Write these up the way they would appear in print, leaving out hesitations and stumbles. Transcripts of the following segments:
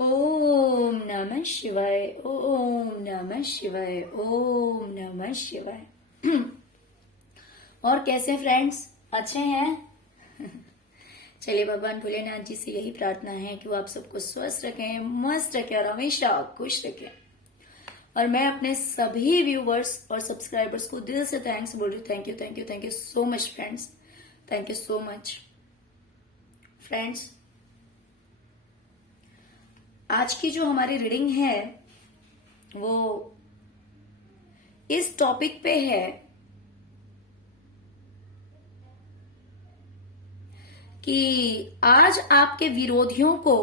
ओम नमः शिवाय, ओम नमः शिवाय, ओम नमः शिवाय। और कैसे हैं फ्रेंड्स, अच्छे हैं? चलिए, भगवान भोलेनाथ जी से यही प्रार्थना है कि वो आप सबको स्वस्थ रखें, मस्त रखें और हमेशा खुश रखें। और मैं अपने सभी व्यूवर्स और सब्सक्राइबर्स को दिल से थैंक्स बोल रही हूँ। Thank you, thank you, thank you so much friends, thank you so much friends. आज की जो हमारी रीडिंग है वो इस टॉपिक पे है कि आज आपके विरोधियों को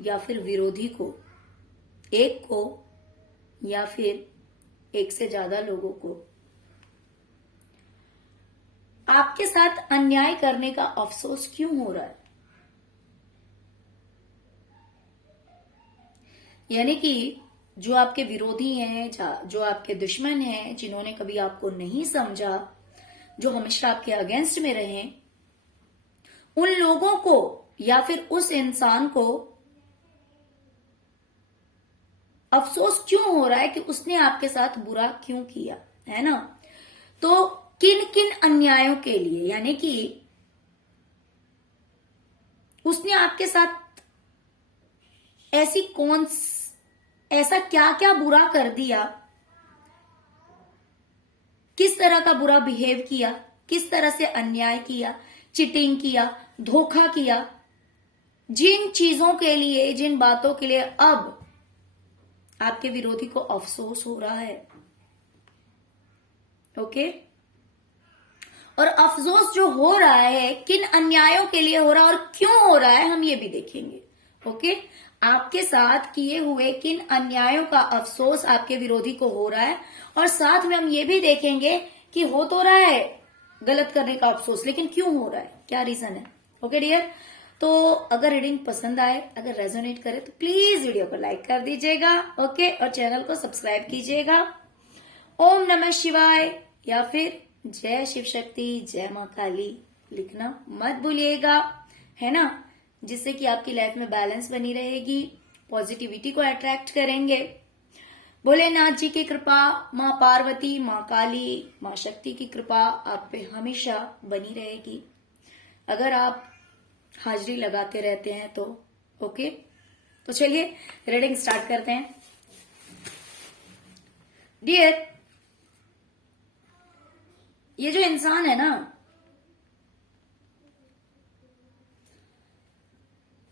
या फिर विरोधी को, एक को या फिर एक से ज्यादा लोगों को आपके साथ अन्याय करने का अफसोस क्यों हो रहा है। यानी कि जो आपके विरोधी हैं, जो आपके दुश्मन हैं, जिन्होंने कभी आपको नहीं समझा, जो हमेशा आपके अगेंस्ट में रहे, उन लोगों को या फिर उस इंसान को अफसोस क्यों हो रहा है कि उसने आपके साथ बुरा क्यों किया, है ना। तो किन किन अन्यायों के लिए, यानी कि उसने आपके साथ ऐसा क्या क्या बुरा कर दिया, किस तरह का बुरा बिहेव किया, किस तरह से अन्याय किया, चिटिंग किया, धोखा किया, जिन चीजों के लिए, जिन बातों के लिए अब आपके विरोधी को अफसोस हो रहा है। ओके। और अफसोस जो हो रहा है किन अन्यायों के लिए हो रहा है और क्यों हो रहा है, हम ये भी देखेंगे। ओके। आपके साथ किए हुए किन अन्यायों का अफसोस आपके विरोधी को हो रहा है, और साथ में हम ये भी देखेंगे कि हो तो रहा है गलत करने का अफसोस, लेकिन क्यों हो रहा है, क्या रीजन है। Okay dear. तो अगर रीडिंग पसंद आए, अगर रेजोनेट करे तो प्लीज वीडियो को लाइक कर दीजिएगा। ओके। और चैनल को सब्सक्राइब कीजिएगा। ओम नमः शिवाय या फिर जय शिव शक्ति, जय मां काली लिखना मत भूलिएगा, है ना, जिससे कि आपकी लाइफ में बैलेंस बनी रहेगी, पॉजिटिविटी को अट्रैक्ट करेंगे। भोलेनाथ जी की कृपा, मां पार्वती, मां काली, मां शक्ति की कृपा आप पे हमेशा बनी रहेगी अगर आप हाजिरी लगाते रहते हैं तो। ओके। तो चलिए रीडिंग स्टार्ट करते हैं। डियर, ये जो इंसान है ना,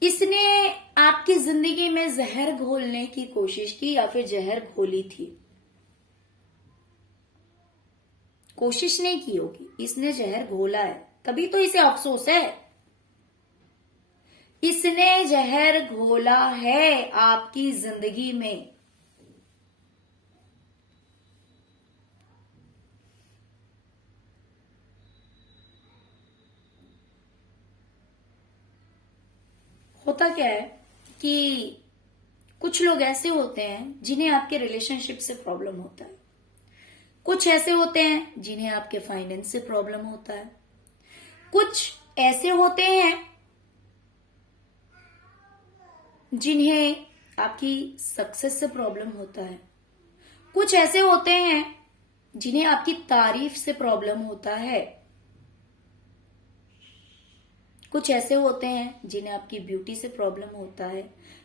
इसने आपकी जिंदगी में जहर घोलने की कोशिश की या फिर जहर घोली थी। कोशिश नहीं की होगी, इसने जहर घोला है, तभी तो इसे अफसोस है। इसने जहर घोला है आपकी जिंदगी में। होता क्या है कि कुछ लोग ऐसे होते हैं जिन्हें आपके रिलेशनशिप से प्रॉब्लम होता है, कुछ ऐसे होते हैं जिन्हें आपके फाइनेंस से प्रॉब्लम होता है, कुछ ऐसे होते हैं जिन्हें आपकी सक्सेस से प्रॉब्लम होता है, कुछ ऐसे होते हैं जिन्हें आपकी तारीफ से प्रॉब्लम होता है, कुछ ऐसे होते हैं जिन्हें आपकी ब्यूटी से प्रॉब्लम होता है,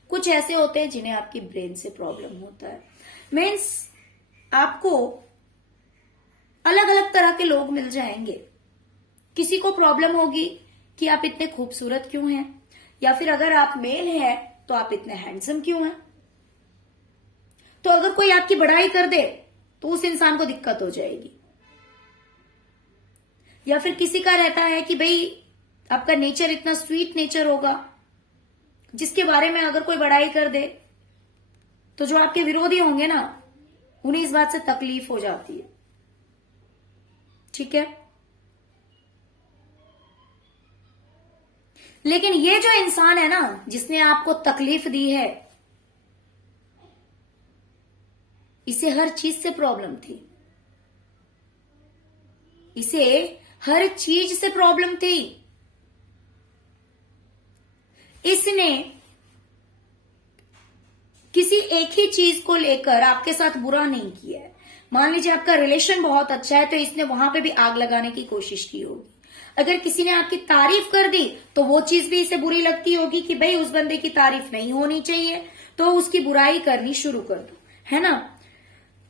कुछ ऐसे होते हैं जिन्हें आपकी ब्रेन से प्रॉब्लम होता है। मीन्स आपको अलग अलग तरह के लोग मिल जाएंगे। किसी को प्रॉब्लम होगी कि आप इतने खूबसूरत क्यों हैं, या फिर अगर आप मेल हैं तो आप इतने हैंडसम क्यों हैं। तो अगर कोई आपकी बढ़ाई कर दे तो उस इंसान को दिक्कत हो जाएगी। या फिर किसी का रहता है कि भाई आपका नेचर इतना स्वीट नेचर होगा, जिसके बारे में अगर कोई बड़ाई कर दे तो जो आपके विरोधी होंगे ना, उन्हें इस बात से तकलीफ हो जाती है। ठीक है। लेकिन ये जो इंसान है ना, जिसने आपको तकलीफ दी है, इसे हर चीज से प्रॉब्लम थी, इसे हर चीज से प्रॉब्लम थी। इसने किसी एक ही चीज को लेकर आपके साथ बुरा नहीं किया है। मान लीजिए आपका रिलेशन बहुत अच्छा है तो इसने वहां पे भी आग लगाने की कोशिश की होगी। अगर किसी ने आपकी तारीफ कर दी तो वो चीज भी इसे बुरी लगती होगी कि भाई उस बंदे की तारीफ नहीं होनी चाहिए, तो उसकी बुराई करनी शुरू कर दो, है ना।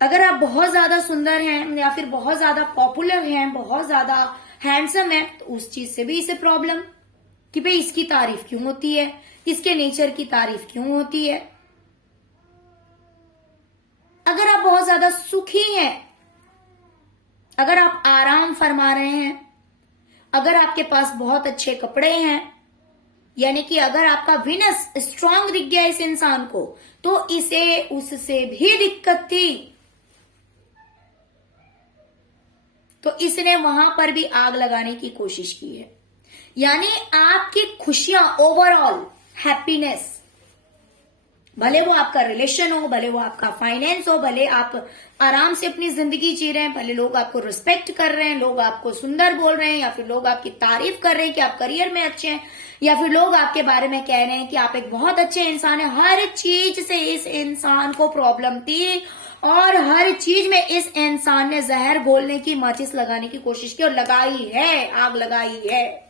अगर आप बहुत ज्यादा सुंदर हैं या फिर बहुत ज्यादा पॉपुलर हैं, बहुत ज्यादा हैंडसम है, तो उस चीज से भी इसे प्रॉब्लम कि भाई इसकी तारीफ क्यों होती है, इसके नेचर की तारीफ क्यों होती है। अगर आप बहुत ज्यादा सुखी हैं, अगर आप आराम फरमा रहे हैं, अगर आपके पास बहुत अच्छे कपड़े हैं, यानी कि अगर आपका विनस स्ट्रांग दिख गया इस इंसान को, तो इसे उससे भी दिक्कत थी, तो इसने वहां पर भी आग लगाने की कोशिश की है। यानी आपकी खुशियां, ओवरऑल हैप्पीनेस, भले वो आपका रिलेशन हो, भले वो आपका फाइनेंस हो, भले आप आराम से अपनी जिंदगी जी रहे हैं, भले लोग आपको रिस्पेक्ट कर रहे हैं, लोग आपको सुंदर बोल रहे हैं, या फिर लोग आपकी तारीफ कर रहे हैं कि आप करियर में अच्छे हैं, या फिर लोग आपके बारे में कह रहे हैं कि आप एक बहुत अच्छे इंसान हैं, हर चीज से इस इंसान को प्रॉब्लम थी और हर चीज में इस इंसान ने जहर घोलने की, माचिस लगाने की कोशिश की और लगाई है, आग लगाई है।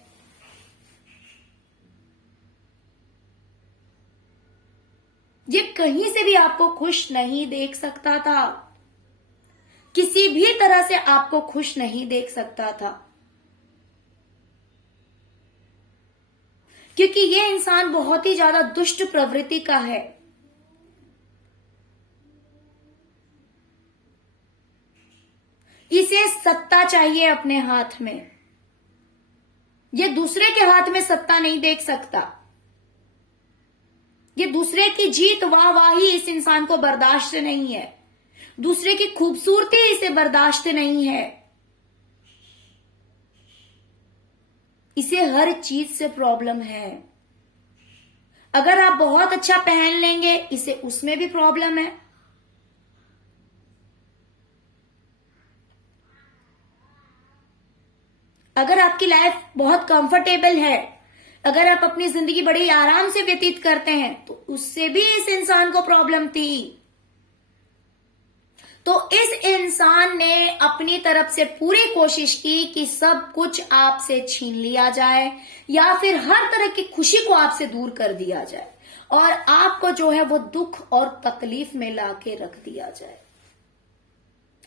ये कहीं से भी आपको खुश नहीं देख सकता था, किसी भी तरह से आपको खुश नहीं देख सकता था, क्योंकि ये इंसान बहुत ही ज्यादा दुष्ट प्रवृत्ति का है। इसे सत्ता चाहिए अपने हाथ में, ये दूसरे के हाथ में सत्ता नहीं देख सकता, ये दूसरे की जीत वाहवाही इस इंसान को बर्दाश्त नहीं है, दूसरे की खूबसूरती इसे बर्दाश्त नहीं है, इसे हर चीज से प्रॉब्लम है। अगर आप बहुत अच्छा पहन लेंगे, इसे उसमें भी प्रॉब्लम है। अगर आपकी लाइफ बहुत कंफर्टेबल है, अगर आप अपनी जिंदगी बड़ी आराम से व्यतीत करते हैं, तो उससे भी इस इंसान को प्रॉब्लम थी। तो इस इंसान ने अपनी तरफ से पूरी कोशिश की कि सब कुछ आपसे छीन लिया जाए या फिर हर तरह की खुशी को आपसे दूर कर दिया जाए और आपको जो है वो दुख और तकलीफ में लाके रख दिया जाए।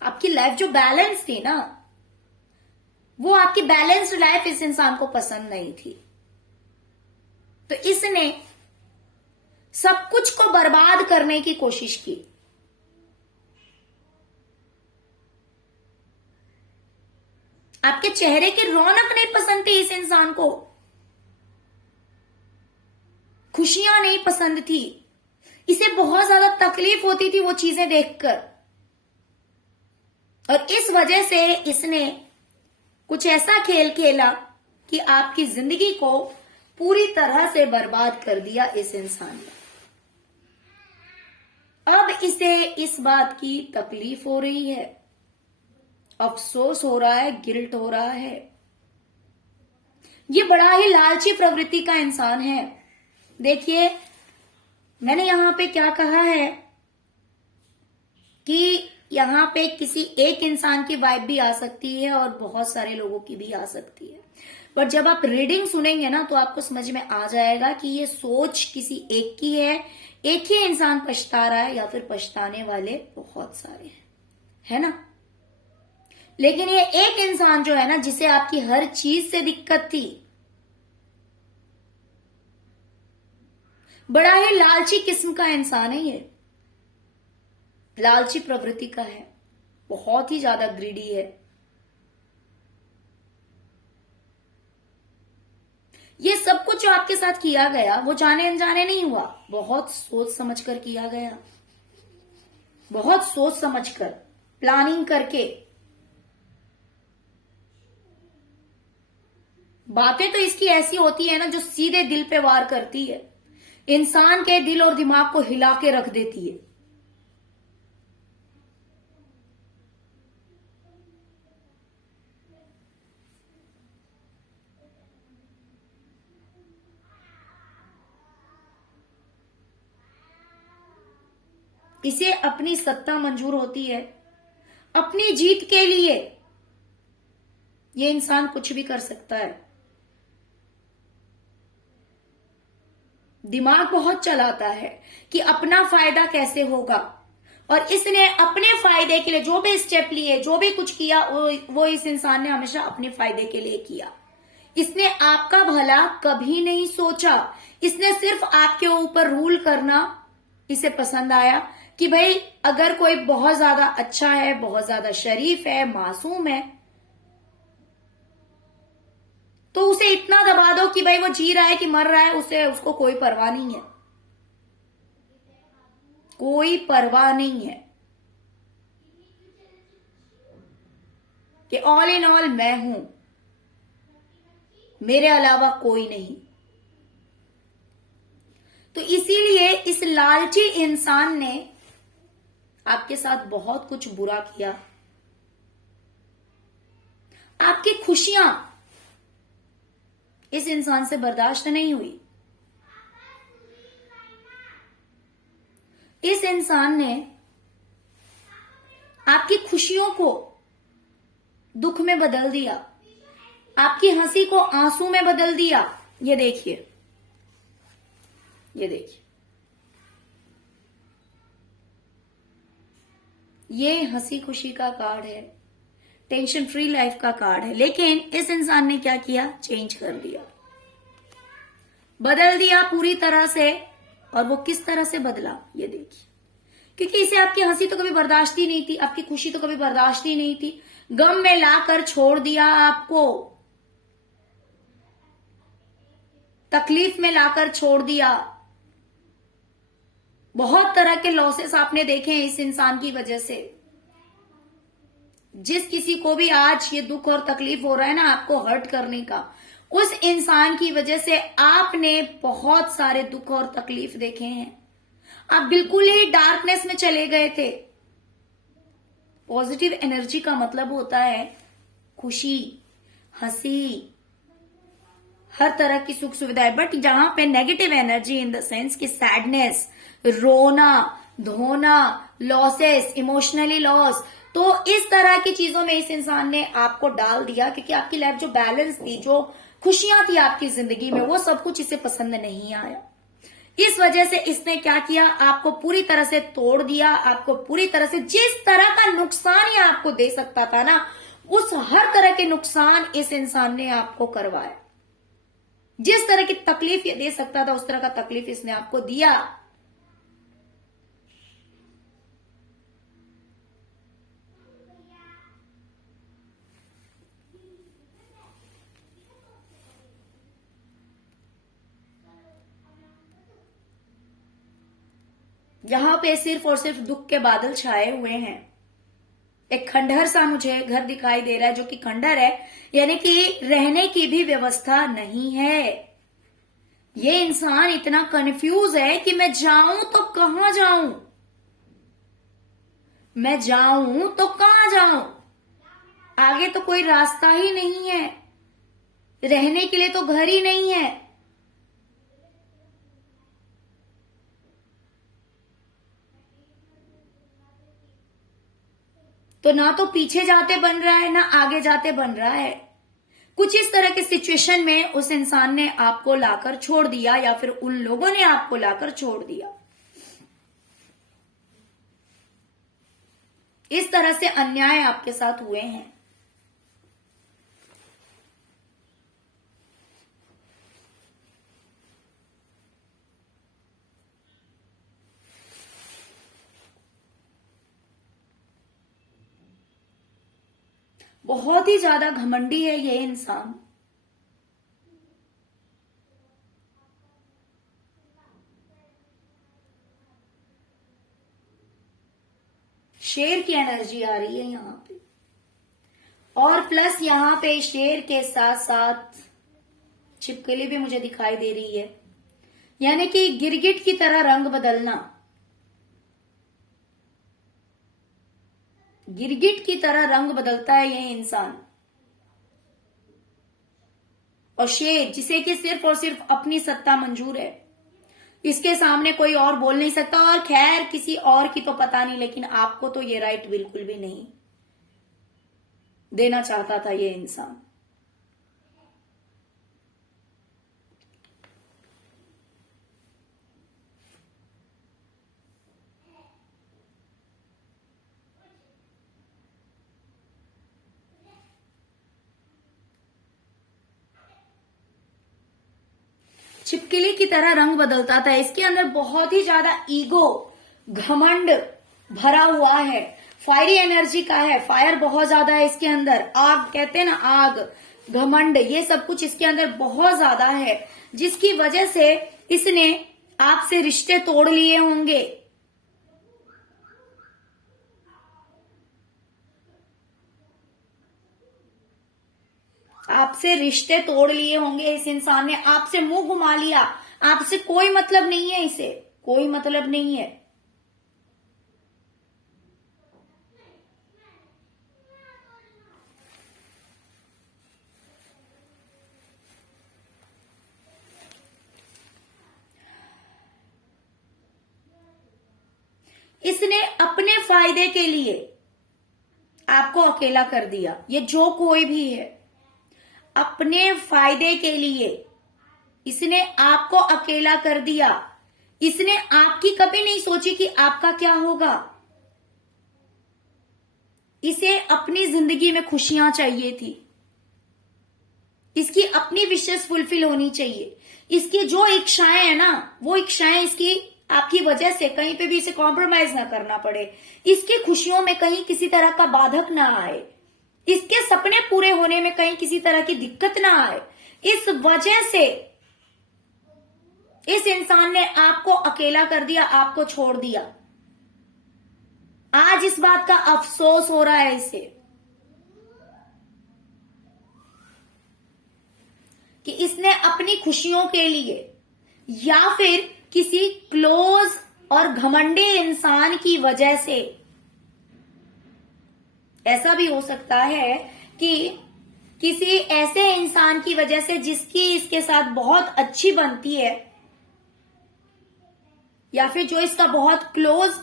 आपकी लाइफ जो बैलेंस थी ना, वो आपकी बैलेंस्ड लाइफ इस इंसान को पसंद नहीं थी, तो इसने सब कुछ को बर्बाद करने की कोशिश की। आपके चेहरे की रौनक नहीं पसंद थी इस इंसान को, खुशियां नहीं पसंद थी, इसे बहुत ज्यादा तकलीफ होती थी वो चीजें देखकर, और इस वजह से इसने कुछ ऐसा खेल खेला कि आपकी जिंदगी को पूरी तरह से बर्बाद कर दिया इस इंसान ने। अब इसे इस बात की तकलीफ हो रही है, अफसोस हो रहा है, गिल्ट हो रहा है। ये बड़ा ही लालची प्रवृत्ति का इंसान है। देखिए, मैंने यहां पे क्या कहा है कि यहां पे किसी एक इंसान की वाइब भी आ सकती है और बहुत सारे लोगों की भी आ सकती है, पर जब आप रीडिंग सुनेंगे ना तो आपको समझ में आ जाएगा कि ये सोच किसी एक की है, एक ही इंसान पछता रहा है या फिर पछताने वाले बहुत सारे हैं, है ना। लेकिन ये एक इंसान जो है ना, जिसे आपकी हर चीज से दिक्कत थी, बड़ा ही लालची किस्म का इंसान है, ये लालची प्रवृत्ति का है, बहुत ही ज्यादा ग्रीडी है। ये सब कुछ जो आपके साथ किया गया वो जाने अनजाने नहीं हुआ, बहुत सोच समझ कर किया गया, बहुत सोच समझ कर, प्लानिंग करके। बातें तो इसकी ऐसी होती है ना जो सीधे दिल पे वार करती है, इंसान के दिल और दिमाग को हिला के रख देती है। इसे अपनी सत्ता मंजूर होती है, अपनी जीत के लिए ये इंसान कुछ भी कर सकता है। दिमाग बहुत चलाता है कि अपना फायदा कैसे होगा, और इसने अपने फायदे के लिए जो भी स्टेप लिए, जो भी कुछ किया, वो इस इंसान ने हमेशा अपने फायदे के लिए किया। इसने आपका भला कभी नहीं सोचा। इसने सिर्फ आपके ऊपर रूल करना इसे पसंद आया कि भाई अगर कोई बहुत ज्यादा अच्छा है, बहुत ज्यादा शरीफ है, मासूम है, तो उसे इतना दबा दो कि भाई वो जी रहा है कि मर रहा है, उसको कोई परवाह नहीं है, कोई परवाह नहीं है कि ऑल इन ऑल मैं हूं, मेरे अलावा कोई नहीं। तो इसीलिए इस लालची इंसान ने आपके साथ बहुत कुछ बुरा किया। आपकी खुशियां इस इंसान से बर्दाश्त नहीं हुई। इस इंसान ने आपकी खुशियों को दुख में बदल दिया, आपकी हंसी को आंसू में बदल दिया। ये देखिए, ये देखिए, ये हंसी खुशी का कार्ड है, टेंशन फ्री लाइफ का कार्ड है। लेकिन इस इंसान ने क्या किया? चेंज कर दिया, बदल दिया पूरी तरह से। और वो किस तरह से बदला ये देखिए, क्योंकि इसे आपकी हंसी तो कभी बर्दाश्त ही नहीं थी, आपकी खुशी तो कभी बर्दाश्त ही नहीं थी। गम में लाकर छोड़ दिया आपको, तकलीफ में लाकर छोड़ दिया। बहुत तरह के लॉसेस आपने देखे हैं इस इंसान की वजह से। जिस किसी को भी आज ये दुख और तकलीफ हो रहा है ना आपको हर्ट करने का, उस इंसान की वजह से आपने बहुत सारे दुख और तकलीफ देखे हैं। आप बिल्कुल ही डार्कनेस में चले गए थे। पॉजिटिव एनर्जी का मतलब होता है खुशी, हंसी, हर तरह की सुख सुविधाएं। बट जहां पे negative energy in the sense कि सैडनेस, रोना धोना, लॉसेस, इमोशनली लॉस, तो इस तरह की चीजों में इस इंसान ने आपको डाल दिया, क्योंकि आपकी लाइफ जो बैलेंस थी, जो खुशियां थी आपकी जिंदगी में, वो सब कुछ इसे पसंद नहीं आया। इस वजह से इसने क्या किया? आपको पूरी तरह से तोड़ दिया। आपको पूरी तरह से जिस तरह का नुकसान ये आपको दे सकता था ना, उस हर तरह के नुकसान इस इंसान ने आपको करवाया। जिस तरह की तकलीफ ये दे सकता था उस तरह का तकलीफ इसने आपको दिया। यहां पे सिर्फ और सिर्फ दुख के बादल छाए हुए हैं। एक खंडहर सा मुझे घर दिखाई दे रहा है, जो कि खंडहर है, यानी कि रहने की भी व्यवस्था नहीं है। ये इंसान इतना कंफ्यूज है कि मैं जाऊं तो कहां जाऊं, मैं जाऊं तो कहां जाऊं, आगे तो कोई रास्ता ही नहीं है, रहने के लिए तो घर ही नहीं है। तो ना तो पीछे जाते बन रहा है, ना आगे जाते बन रहा है। कुछ इस तरह के सिचुएशन में उस इंसान ने आपको लाकर छोड़ दिया, या फिर उन लोगों ने आपको लाकर छोड़ दिया। इस तरह से अन्याय आपके साथ हुए हैं। बहुत ही ज्यादा घमंडी है ये इंसान। शेर की एनर्जी आ रही है यहां पे, और प्लस यहां पे शेर के साथ साथ छिपकली भी मुझे दिखाई दे रही है, यानी कि गिरगिट की तरह रंग बदलना। गिरगिट की तरह रंग बदलता है ये इंसान। और शेर, जिसे कि सिर्फ और सिर्फ अपनी सत्ता मंजूर है, इसके सामने कोई और बोल नहीं सकता, और खैर किसी और की तो पता नहीं, लेकिन आपको तो ये राइट बिल्कुल भी नहीं देना चाहता था ये इंसान। छिपकली की तरह रंग बदलता था। इसके अंदर बहुत ही ज्यादा ईगो, घमंड भरा हुआ है, फायरी एनर्जी का है, फायर बहुत ज्यादा है इसके अंदर। आग कहते हैं ना, आग, घमंड, ये सब कुछ इसके अंदर बहुत ज्यादा है, जिसकी वजह से इसने आपसे रिश्ते तोड़ लिए होंगे। आपसे रिश्ते तोड़ लिए होंगे इस इंसान ने, आपसे मुंह घुमा लिया, आपसे कोई मतलब नहीं है, इसे कोई मतलब नहीं है। इसने अपने फायदे के लिए आपको अकेला कर दिया। ये जो कोई भी है, अपने फायदे के लिए इसने आपको अकेला कर दिया। इसने आपकी कभी नहीं सोची कि आपका क्या होगा। इसे अपनी जिंदगी में खुशियां चाहिए थी, इसकी अपनी विशेष फुलफिल होनी चाहिए। इसकी जो इच्छाएं है ना, वो इच्छाएं इसकी आपकी वजह से कहीं पे भी इसे कॉम्प्रोमाइज ना करना पड़े, इसकी खुशियों में कहीं किसी तरह का बाधक ना आए, इसके सपने पूरे होने में कहीं किसी तरह की दिक्कत ना आए। इस वजह से इस इंसान ने आपको अकेला कर दिया, आपको छोड़ दिया। आज इस बात का अफसोस हो रहा है इसे कि इसने अपनी खुशियों के लिए या फिर किसी क्लोज और घमंडी इंसान की वजह से, ऐसा भी हो सकता है कि किसी ऐसे इंसान की वजह से जिसकी इसके साथ बहुत अच्छी बनती है, या फिर जो इसका बहुत क्लोज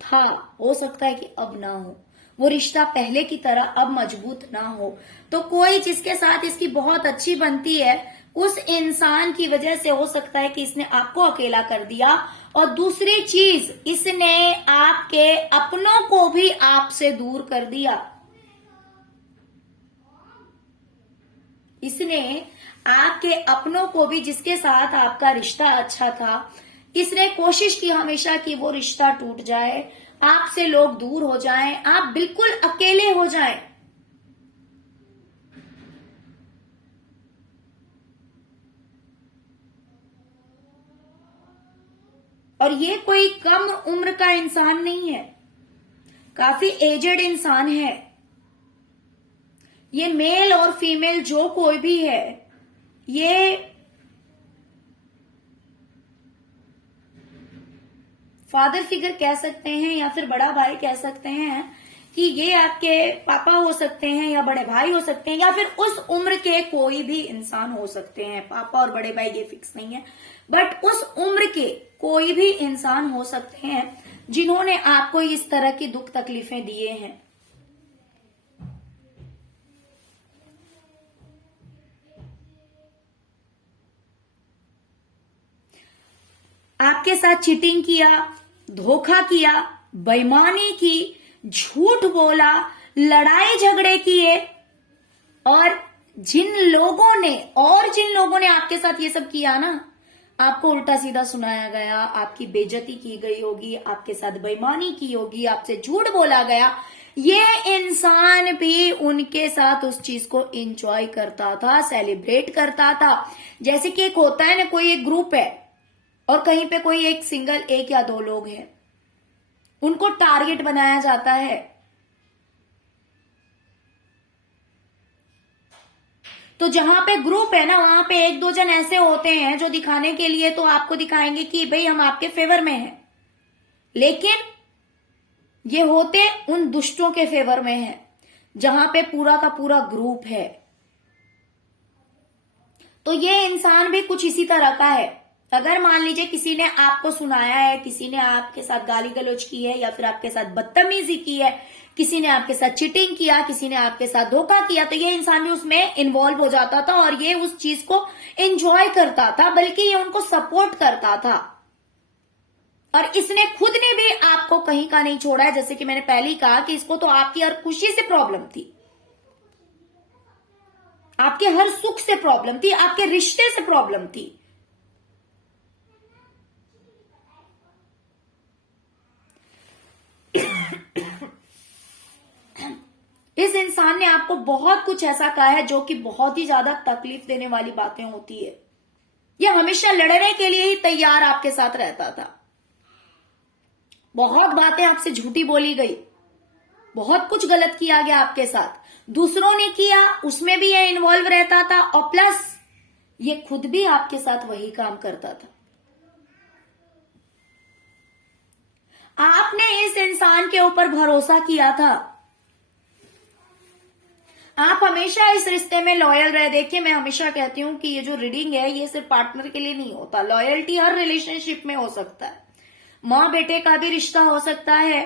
था, हो सकता है कि अब ना हो, वो रिश्ता पहले की तरह अब मजबूत ना हो। तो कोई जिसके साथ इसकी बहुत अच्छी बनती है, उस इंसान की वजह से हो सकता है कि इसने आपको अकेला कर दिया। और दूसरी चीज, इसने आपके अपनों को भी आपसे दूर कर दिया। इसने आपके अपनों को भी, जिसके साथ आपका रिश्ता अच्छा था, इसने कोशिश की हमेशा कि वो रिश्ता टूट जाए, आपसे लोग दूर हो जाएं, आप बिल्कुल अकेले हो जाएं। और ये कोई कम उम्र का इंसान नहीं है, काफी एजेड इंसान है। ये मेल और फीमेल जो कोई भी है, ये फादर फिगर कह सकते हैं या फिर बड़ा भाई कह सकते हैं, कि ये आपके पापा हो सकते हैं या बड़े भाई हो सकते हैं, या फिर उस उम्र के कोई भी इंसान हो सकते हैं। पापा और बड़े भाई ये फिक्स नहीं है, बट उस उम्र के कोई भी इंसान हो सकते हैं जिन्होंने आपको इस तरह की दुख तकलीफें दिए हैं। आपके साथ चीटिंग किया, धोखा किया, बेईमानी की, झूठ बोला, लड़ाई झगड़े किए, और जिन लोगों ने आपके साथ ये सब किया ना, आपको उल्टा सीधा सुनाया गया, आपकी बेइज्जती की गई होगी, आपके साथ बेईमानी की होगी, आपसे झूठ बोला गया, ये इंसान भी उनके साथ उस चीज को एंजॉय करता था, सेलिब्रेट करता था। जैसे कि एक होता है ना, कोई एक ग्रुप है और कहीं पे कोई एक सिंगल, एक या दो लोग हैं, उनको टारगेट बनाया जाता है। तो जहां पे ग्रुप है ना, वहां पे एक दो जन ऐसे होते हैं जो दिखाने के लिए तो आपको दिखाएंगे कि भाई हम आपके फेवर में हैं, लेकिन ये होते उन दुष्टों के फेवर में है जहां पे पूरा का पूरा ग्रुप है। तो ये इंसान भी कुछ इसी तरह का है। अगर मान लीजिए किसी ने आपको सुनाया है, किसी ने आपके साथ गाली गलौज की है, या फिर आपके साथ बदतमीजी की है, किसी ने आपके साथ चीटिंग किया, किसी ने आपके साथ धोखा किया, तो ये इंसान भी उसमें इन्वॉल्व हो जाता था और ये उस चीज को एंजॉय करता था, बल्कि ये उनको सपोर्ट करता था। और इसने खुद ने भी आपको कहीं का नहीं छोड़ा है। जैसे कि मैंने पहले ही कहा कि इसको तो आपकी हर खुशी से प्रॉब्लम थी, आपके हर सुख से प्रॉब्लम थी, आपके रिश्ते से प्रॉब्लम थी। इस इंसान ने आपको बहुत कुछ ऐसा कहा है जो कि बहुत ही ज्यादा तकलीफ देने वाली बातें होती है। यह हमेशा लड़ने के लिए ही तैयार आपके साथ रहता था। बहुत बातें आपसे झूठी बोली गई, बहुत कुछ गलत किया गया आपके साथ, दूसरों ने किया उसमें भी यह इन्वॉल्व रहता था, और प्लस ये खुद भी आपके साथ वही काम करता था। आपने इस इंसान के ऊपर भरोसा किया था। आप हमेशा इस रिश्ते में लॉयल रहे। देखिए, मैं हमेशा कहती हूं कि ये जो रीडिंग है ये सिर्फ पार्टनर के लिए नहीं होता। लॉयल्टी हर रिलेशनशिप में हो सकता है, माँ बेटे का भी रिश्ता हो सकता है,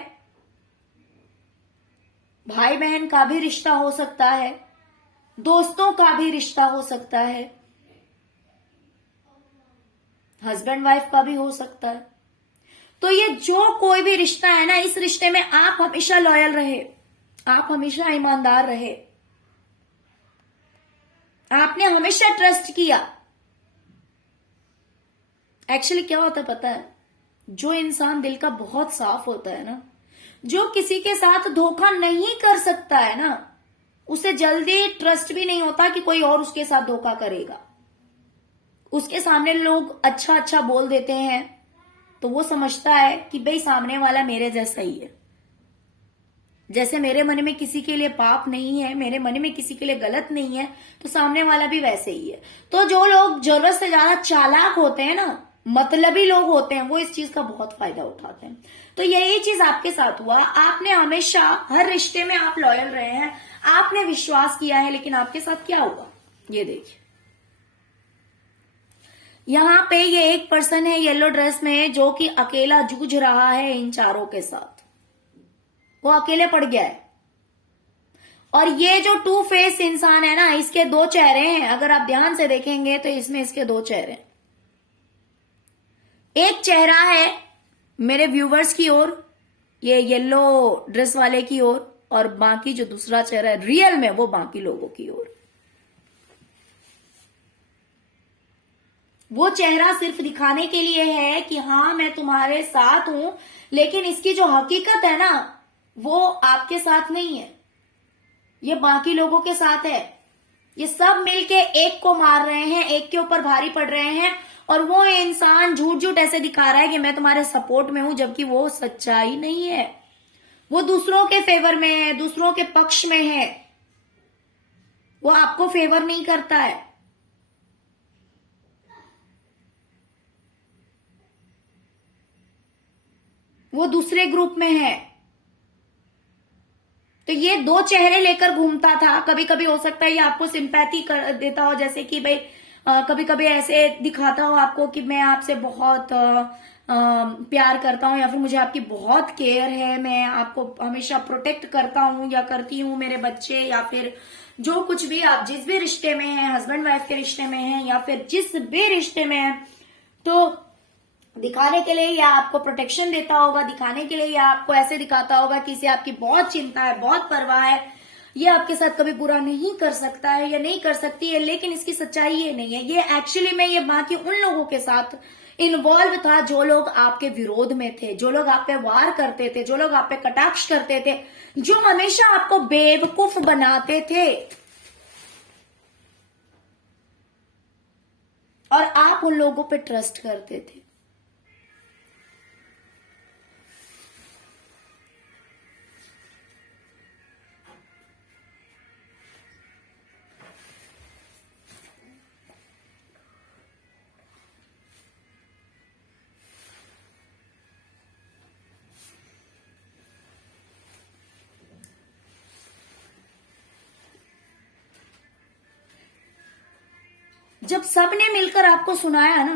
भाई बहन का भी रिश्ता हो सकता है, दोस्तों का भी रिश्ता हो सकता है, हस्बैंड वाइफ का भी हो सकता है। तो ये जो कोई भी रिश्ता है ना, इस रिश्ते में आप हमेशा लॉयल रहे, आप हमेशा ईमानदार रहे, आपने हमेशा ट्रस्ट किया। एक्चुअली क्या होता है पता है, जो इंसान दिल का बहुत साफ होता है ना, जो किसी के साथ धोखा नहीं कर सकता है ना, उसे जल्दी ट्रस्ट भी नहीं होता कि कोई और उसके साथ धोखा करेगा। उसके सामने लोग अच्छा अच्छा बोल देते हैं तो वो समझता है कि भाई सामने वाला मेरे जैसा ही है। जैसे मेरे मन में किसी के लिए पाप नहीं है, मेरे मन में किसी के लिए गलत नहीं है, तो सामने वाला भी वैसे ही है। तो जो लोग जरूरत से ज्यादा चालाक होते हैं ना, मतलबी लोग होते हैं, वो इस चीज का बहुत फायदा उठाते हैं। तो यही चीज आपके साथ हुआ। आपने हमेशा हर रिश्ते में आप लॉयल रहे हैं, आपने विश्वास किया है, लेकिन आपके साथ क्या हुआ ये देखिए। यहाँ पे ये एक पर्सन है येलो ड्रेस में जो कि अकेला जूझ रहा है इन चारों के साथ, वो अकेले पड़ गया है। और ये जो टू फेस इंसान है ना, इसके दो चेहरे हैं। अगर आप ध्यान से देखेंगे तो इसमें इसके दो चेहरे हैं। एक चेहरा है मेरे व्यूवर्स की ओर, ये येलो ड्रेस वाले की ओर, और बाकी जो दूसरा चेहरा है रियल में वो बाकी लोगों की ओर। वो चेहरा सिर्फ दिखाने के लिए है कि हाँ मैं तुम्हारे साथ हूं, लेकिन इसकी जो हकीकत है ना वो आपके साथ नहीं है, ये बाकी लोगों के साथ है। ये सब मिलके एक को मार रहे हैं, एक के ऊपर भारी पड़ रहे हैं, और वो इंसान झूठ झूठ ऐसे दिखा रहा है कि मैं तुम्हारे सपोर्ट में हूं, जबकि वो सच्चाई नहीं है। वो दूसरों के फेवर में है, दूसरों के पक्ष में है, वो आपको फेवर नहीं करता है। वो दूसरे ग्रुप में है। तो ये दो चेहरे लेकर घूमता था। कभी कभी हो सकता है ये आपको सिंपैथी कर देता हो, जैसे कि भाई कभी कभी ऐसे दिखाता हो आपको कि मैं आपसे बहुत प्यार करता हूं, या फिर मुझे आपकी बहुत केयर है, मैं आपको हमेशा प्रोटेक्ट करता हूं या करती हूं, मेरे बच्चे या फिर जो कुछ भी आप जिस भी रिश्ते में हैं, हस्बैंड वाइफ के रिश्ते में हैं या फिर जिस भी रिश्ते में हैं, तो दिखाने के लिए या आपको प्रोटेक्शन देता होगा, दिखाने के लिए या आपको ऐसे दिखाता होगा कि इसे आपकी बहुत चिंता है, बहुत परवाह है, ये आपके साथ कभी बुरा नहीं कर सकता है या नहीं कर सकती है। लेकिन इसकी सच्चाई ये नहीं है। ये एक्चुअली में ये बाकी उन लोगों के साथ इन्वॉल्व था जो लोग आपके विरोध में थे, जो लोग आप पे वार करते थे, जो लोग आप पे कटाक्ष करते थे, जो हमेशा आपको बेवकूफ बनाते थे, और आप उन लोगों पे ट्रस्ट करते थे। जब सबने मिलकर आपको सुनाया ना,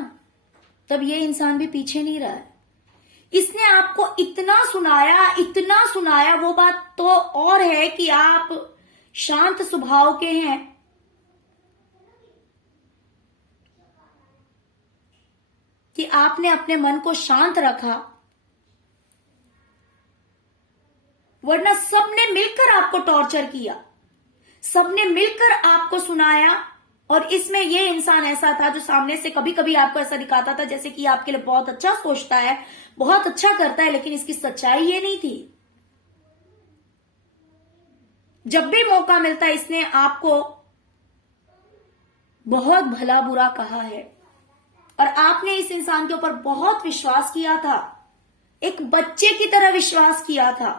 तब ये इंसान भी पीछे नहीं रहा है। इसने आपको इतना सुनाया, वो बात तो और है कि आप शांत स्वभाव के हैं, कि आपने अपने मन को शांत रखा, वरना सबने मिलकर आपको टॉर्चर किया, सबने मिलकर आपको सुनाया। और इसमें ये इंसान ऐसा था जो सामने से कभी कभी आपको ऐसा दिखाता था जैसे कि आपके लिए बहुत अच्छा सोचता है, बहुत अच्छा करता है, लेकिन इसकी सच्चाई ये नहीं थी। जब भी मौका मिलता है इसने आपको बहुत भला बुरा कहा है, और आपने इस इंसान के ऊपर बहुत विश्वास किया था, एक बच्चे की तरह विश्वास किया था,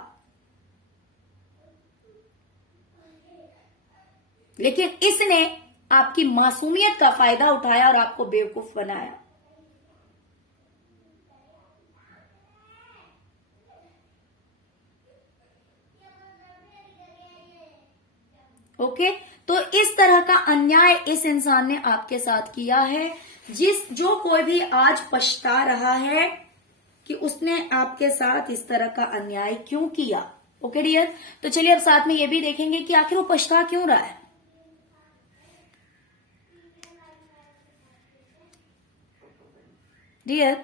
लेकिन इसने आपकी मासूमियत का फायदा उठाया और आपको बेवकूफ बनाया। ओके, तो इस तरह का अन्याय इस इंसान ने आपके साथ किया है। जो कोई भी आज पछता रहा है कि उसने आपके साथ इस तरह का अन्याय क्यों किया। ओके डियर, तो चलिए अब साथ में ये भी देखेंगे कि आखिर वो पछता क्यों रहा है। डियर,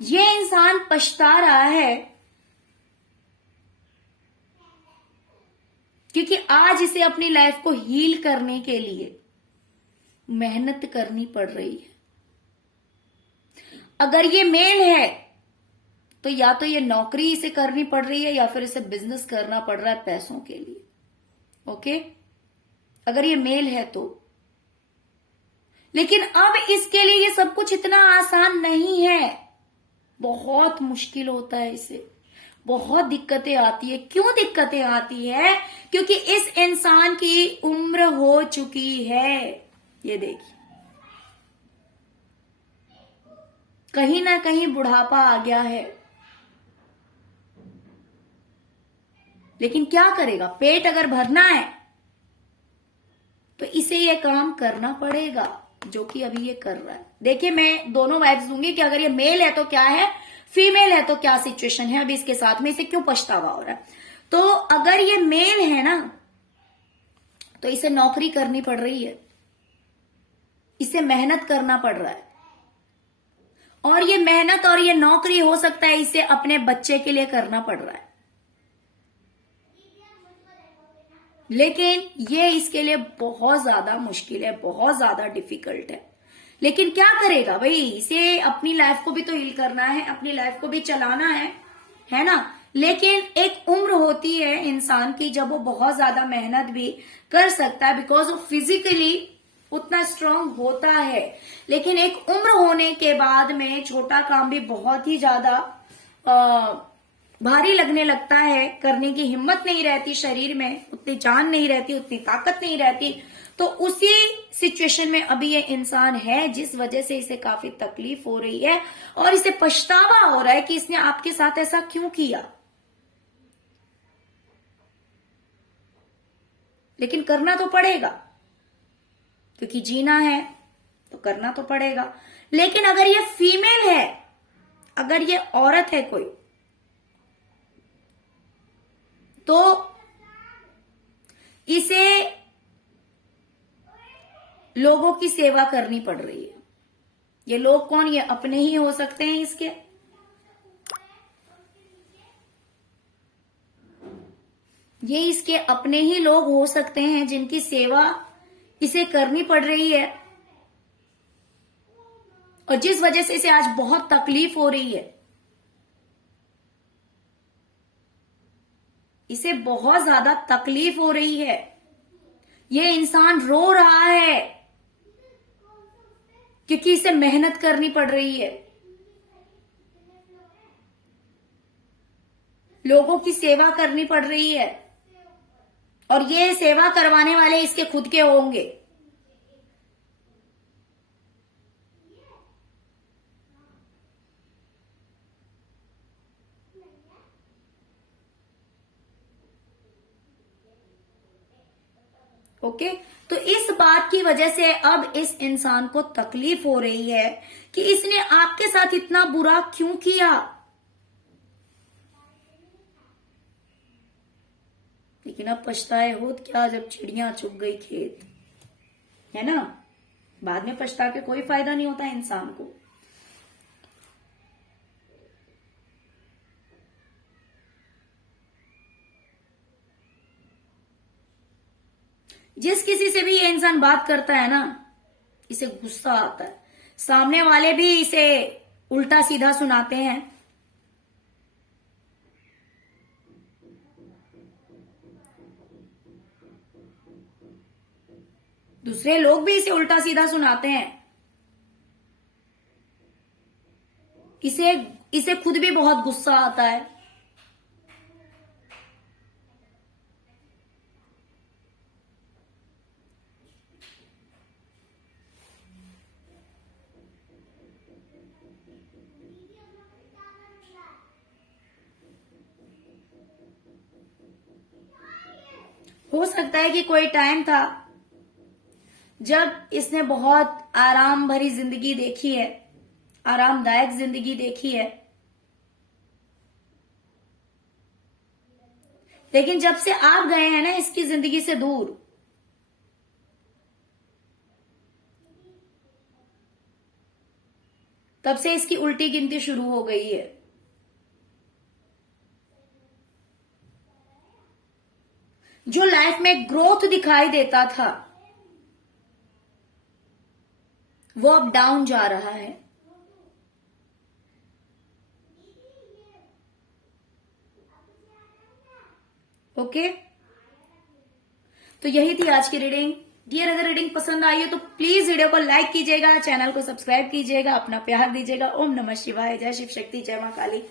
ये इंसान पछता रहा है क्योंकि आज इसे अपनी लाइफ को हील करने के लिए मेहनत करनी पड़ रही है। अगर ये मेल है तो या तो ये नौकरी इसे करनी पड़ रही है या फिर इसे बिजनेस करना पड़ रहा है पैसों के लिए। ओके, अगर ये मेल है तो, लेकिन अब इसके लिए ये सब कुछ इतना आसान नहीं है, बहुत मुश्किल होता है इसे, बहुत दिक्कतें आती है। क्यों दिक्कतें आती है? क्योंकि इस इंसान की उम्र हो चुकी है। ये देखिए, कहीं ना कहीं बुढ़ापा आ गया है, लेकिन क्या करेगा? पेट अगर भरना है तो इसे ये काम करना पड़ेगा, जो कि अभी ये कर रहा है। देखिए, मैं दोनों वाइब्स दूंगी कि अगर ये मेल है तो क्या है, फीमेल है तो क्या सिचुएशन है, अभी इसके साथ में इसे क्यों पछतावा हो रहा है। तो अगर ये मेल है ना, तो इसे नौकरी करनी पड़ रही है, इसे मेहनत करना पड़ रहा है, और ये मेहनत और ये नौकरी हो सकता है इसे अपने बच्चे के लिए करना पड़ रहा है, लेकिन ये इसके लिए बहुत ज्यादा मुश्किल है, बहुत ज्यादा डिफिकल्ट है। लेकिन क्या करेगा भाई, इसे अपनी लाइफ को भी तो हील करना है, अपनी लाइफ को भी चलाना है ना। लेकिन एक उम्र होती है इंसान की जब वो बहुत ज्यादा मेहनत भी कर सकता है, बिकॉज वो फिजिकली उतना स्ट्रांग होता है। लेकिन एक उम्र होने के बाद में छोटा काम भी बहुत ही ज्यादा भारी लगने लगता है, करने की हिम्मत नहीं रहती शरीर में, उतनी जान नहीं रहती, उतनी ताकत नहीं रहती। तो उसी सिचुएशन में अभी ये इंसान है, जिस वजह से इसे काफी तकलीफ हो रही है और इसे पछतावा हो रहा है कि इसने आपके साथ ऐसा क्यों किया। लेकिन करना तो पड़ेगा, क्योंकि जीना है तो करना तो पड़ेगा। लेकिन अगर ये फीमेल है, अगर ये औरत है कोई, तो इसे लोगों की सेवा करनी पड़ रही है। ये लोग कौन? ये अपने ही हो सकते हैं इसके, ये इसके अपने ही लोग हो सकते हैं जिनकी सेवा इसे करनी पड़ रही है, और जिस वजह से इसे आज बहुत तकलीफ हो रही है। इसे बहुत ज्यादा तकलीफ हो रही है, ये इंसान रो रहा है क्योंकि इसे मेहनत करनी पड़ रही है, लोगों की सेवा करनी पड़ रही है, और ये सेवा करवाने वाले इसके खुद के होंगे। ओके, तो इस बात की वजह से अब इस इंसान को तकलीफ हो रही है कि इसने आपके साथ इतना बुरा क्यों किया। लेकिन अब पछताए होत क्या जब चिड़िया चुग गई खेत, है ना। बाद में पछता के कोई फायदा नहीं होता इंसान को। जिस किसी से भी ये इंसान बात करता है ना, इसे गुस्सा आता है, सामने वाले भी इसे उल्टा सीधा सुनाते हैं। दूसरे लोग भी इसे उल्टा सीधा सुनाते हैं। इसे खुद भी बहुत गुस्सा आता है। हो सकता है कि कोई टाइम था जब इसने बहुत आराम भरी जिंदगी देखी है, आरामदायक जिंदगी देखी है, लेकिन जब से आप गए हैं ना इसकी जिंदगी से दूर, तब से इसकी उल्टी गिनती शुरू हो गई है। जो लाइफ में ग्रोथ दिखाई देता था वो अब डाउन जा रहा है। ओके, तो यही थी आज की रीडिंग। डियर, अगर रीडिंग पसंद आई है तो प्लीज वीडियो को लाइक कीजिएगा, चैनल को सब्सक्राइब कीजिएगा, अपना प्यार दीजिएगा। ओम नमः शिवाय, जय शिव शक्ति, जय मां काली।